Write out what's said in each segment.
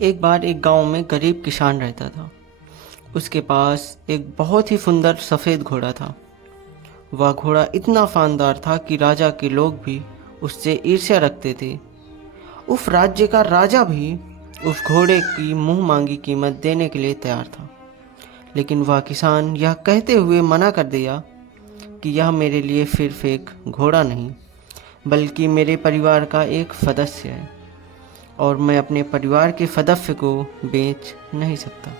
एक बार एक गांव में गरीब किसान रहता था। उसके पास एक बहुत ही सुंदर सफ़ेद घोड़ा था। वह घोड़ा इतना शानदार था कि राजा के लोग भी उससे ईर्ष्या रखते थे। उस राज्य का राजा भी उस घोड़े की मुंह मांगी कीमत देने के लिए तैयार था, लेकिन वह किसान यह कहते हुए मना कर दिया कि यह मेरे लिए सिर्फ एक घोड़ा नहीं, बल्कि मेरे परिवार का एक सदस्य है और मैं अपने परिवार के सदस्य को बेच नहीं सकता।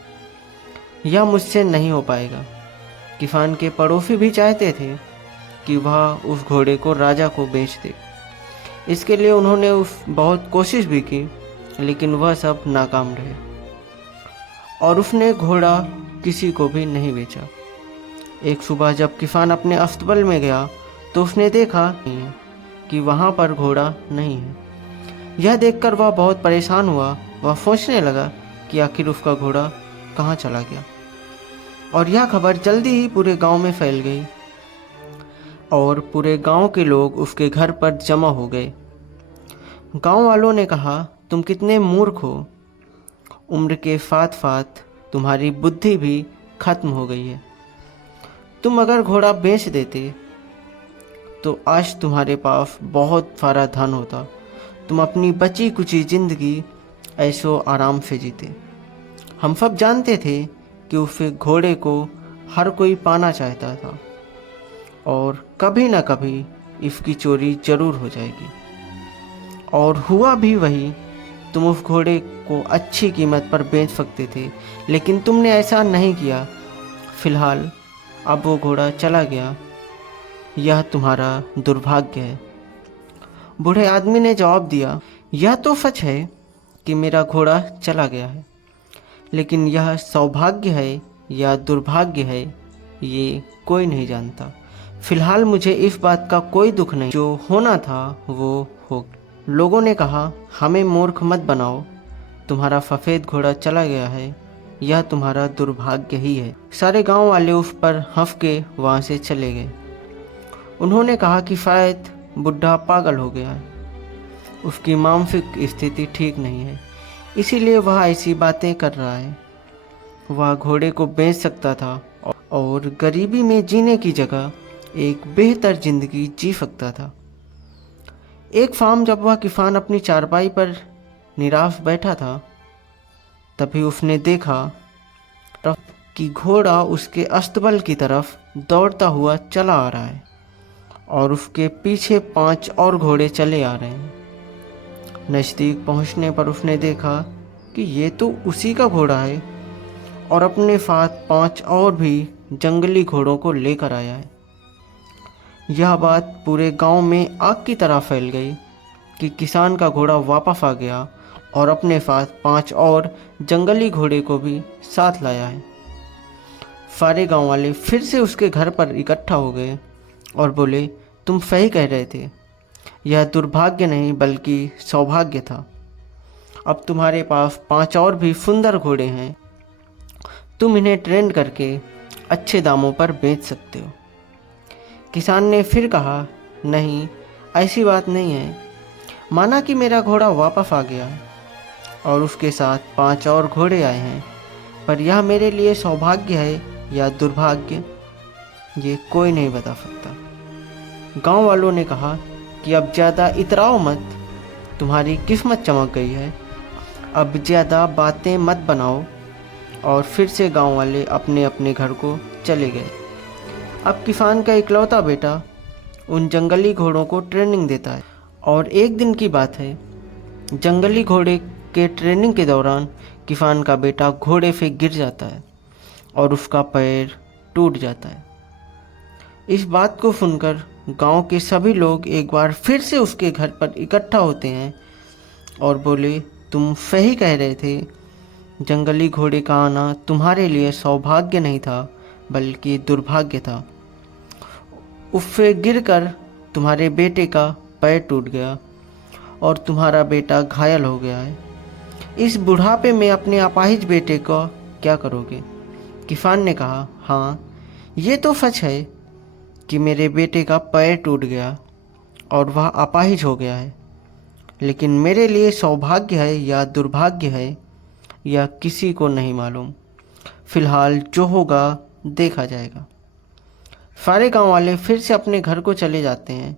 यह मुझसे नहीं हो पाएगा। किसान के पड़ोसी भी चाहते थे कि वह उस घोड़े को राजा को बेच दे। इसके लिए उन्होंने बहुत कोशिश भी की, लेकिन वह सब नाकाम रहे और उसने घोड़ा किसी को भी नहीं बेचा। एक सुबह जब किसान अपने अस्तबल में गया तो उसने देखा कि वहाँ पर घोड़ा नहीं है। यह देखकर वह बहुत परेशान हुआ। वह सोचने लगा कि आखिर उसका घोड़ा कहाँ चला गया, और यह खबर जल्दी ही पूरे गांव में फैल गई और पूरे गांव के लोग उसके घर पर जमा हो गए। गांव वालों ने कहा, तुम कितने मूर्ख हो, उम्र के साथ साथ तुम्हारी बुद्धि भी खत्म हो गई है। तुम अगर घोड़ा बेच देते तो आज तुम्हारे पास बहुत सारा धन होता। तुम अपनी बची कुची जिंदगी ऐशो आराम से जीते। हम सब जानते थे कि उस घोड़े को हर कोई पाना चाहता था और कभी न कभी इसकी चोरी जरूर हो जाएगी। और हुआ भी वही। तुम उस घोड़े को अच्छी कीमत पर बेच सकते थे, लेकिन तुमने ऐसा नहीं किया। फिलहाल अब वो घोड़ा चला गया। यह तुम्हारा दुर्भाग्य है। बूढ़े आदमी ने जवाब दिया, यह तो सच है कि मेरा घोड़ा चला गया है, लेकिन यह सौभाग्य है या दुर्भाग्य है ये कोई नहीं जानता। फिलहाल मुझे इस बात का कोई दुख नहीं। जो होना था वो हो। लोगों ने कहा, हमें मूर्ख मत बनाओ, तुम्हारा सफ़ेद घोड़ा चला गया है, यह तुम्हारा दुर्भाग्य ही है। सारे गांव वाले उस पर हंस के वहाँ से चले गए। उन्होंने कहा कि शायद बुढ़ा पागल हो गया है, उसकी मानसिक स्थिति ठीक नहीं है, इसीलिए वह ऐसी बातें कर रहा है। वह घोड़े को बेच सकता था और गरीबी में जीने की जगह एक बेहतर जिंदगी जी सकता था। एक शाम जब वह किसान अपनी चारपाई पर निराश बैठा था, तभी उसने देखा कि घोड़ा उसके अस्तबल की तरफ दौड़ता हुआ चला आ रहा है और उसके पीछे 5 और घोड़े चले आ रहे हैं। नज़दीक पहुंचने पर उसने देखा कि ये तो उसी का घोड़ा है और अपने साथ 5 और भी जंगली घोड़ों को लेकर आया है। यह बात पूरे गांव में आग की तरह फैल गई कि किसान का घोड़ा वापस आ गया और अपने साथ 5 और जंगली घोड़े को भी साथ लाया है। सारे गांव वाले फिर से उसके घर पर इकट्ठा हो गए और बोले, तुम सही कह रहे थे, यह दुर्भाग्य नहीं बल्कि सौभाग्य था। अब तुम्हारे पास 5 और भी सुंदर घोड़े हैं, तुम इन्हें ट्रेन करके अच्छे दामों पर बेच सकते हो। किसान ने फिर कहा, नहीं, ऐसी बात नहीं है। माना कि मेरा घोड़ा वापस आ गया है और उसके साथ 5 और घोड़े आए हैं, पर यह मेरे लिए सौभाग्य है या दुर्भाग्य ये कोई नहीं बता सकता। गांव वालों ने कहा कि अब ज़्यादा इतराओ मत, तुम्हारी किस्मत चमक गई है, अब ज़्यादा बातें मत बनाओ। और फिर से गांव वाले अपने अपने घर को चले गए। अब किसान का इकलौता बेटा उन जंगली घोड़ों को ट्रेनिंग देता है और एक दिन की बात है, जंगली घोड़े के ट्रेनिंग के दौरान किसान का बेटा घोड़े से गिर जाता है और उसका पैर टूट जाता है। इस बात को सुनकर गांव के सभी लोग एक बार फिर से उसके घर पर इकट्ठा होते हैं और बोले, तुम सही कह रहे थे, जंगली घोड़े का आना तुम्हारे लिए सौभाग्य नहीं था बल्कि दुर्भाग्य था। उससे गिरकर तुम्हारे बेटे का पैर टूट गया और तुम्हारा बेटा घायल हो गया है। इस बुढ़ापे में अपने अपाहिज बेटे का क्या करोगे? किसान ने कहा, हाँ, ये तो सच है कि मेरे बेटे का पैर टूट गया और वह अपाहिज हो गया है, लेकिन मेरे लिए सौभाग्य है या दुर्भाग्य है यह किसी को नहीं मालूम। फिलहाल जो होगा देखा जाएगा। सारे गांव वाले फिर से अपने घर को चले जाते हैं।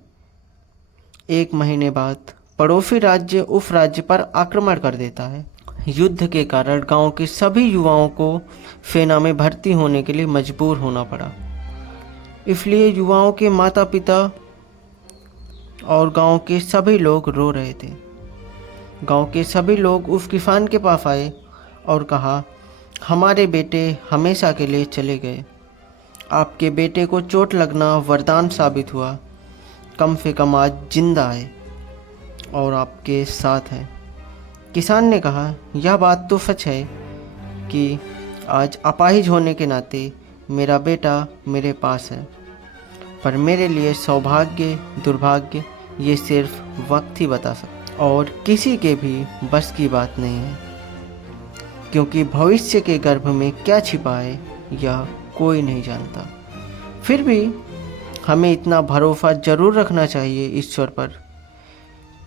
1 महीने बाद पड़ोसी राज्य उस राज्य पर आक्रमण कर देता है। युद्ध के कारण गांव के सभी युवाओं को सेना में भर्ती होने के लिए मजबूर होना पड़ा। इसलिए युवाओं के माता पिता और गांव के सभी लोग रो रहे थे। गांव के सभी लोग उस किसान के पास आए और कहा, हमारे बेटे हमेशा के लिए चले गए। आपके बेटे को चोट लगना वरदान साबित हुआ। कम से कम आज जिंदा है और आपके साथ है। किसान ने कहा, यह बात तो सच है कि आज अपाहिज होने के नाते मेरा बेटा मेरे पास है, पर मेरे लिए सौभाग्य दुर्भाग्य ये सिर्फ वक्त ही बता सकता और किसी के भी बस की बात नहीं है, क्योंकि भविष्य के गर्भ में क्या छिपा है यह कोई नहीं जानता। फिर भी हमें इतना भरोसा जरूर रखना चाहिए ईश्वर पर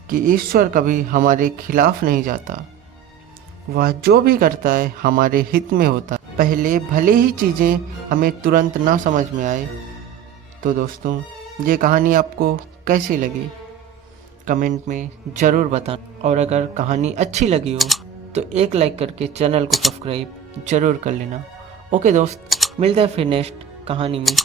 कि ईश्वर कभी हमारे खिलाफ नहीं जाता। वह जो भी करता है हमारे हित में होता है। पहले भले ही चीज़ें हमें तुरंत ना समझ में आए। तो दोस्तों, ये कहानी आपको कैसी लगी कमेंट में ज़रूर बताना, और अगर कहानी अच्छी लगी हो तो एक लाइक करके चैनल को सब्सक्राइब ज़रूर कर लेना। ओके दोस्त, मिलते हैं फिर नेक्स्ट कहानी में।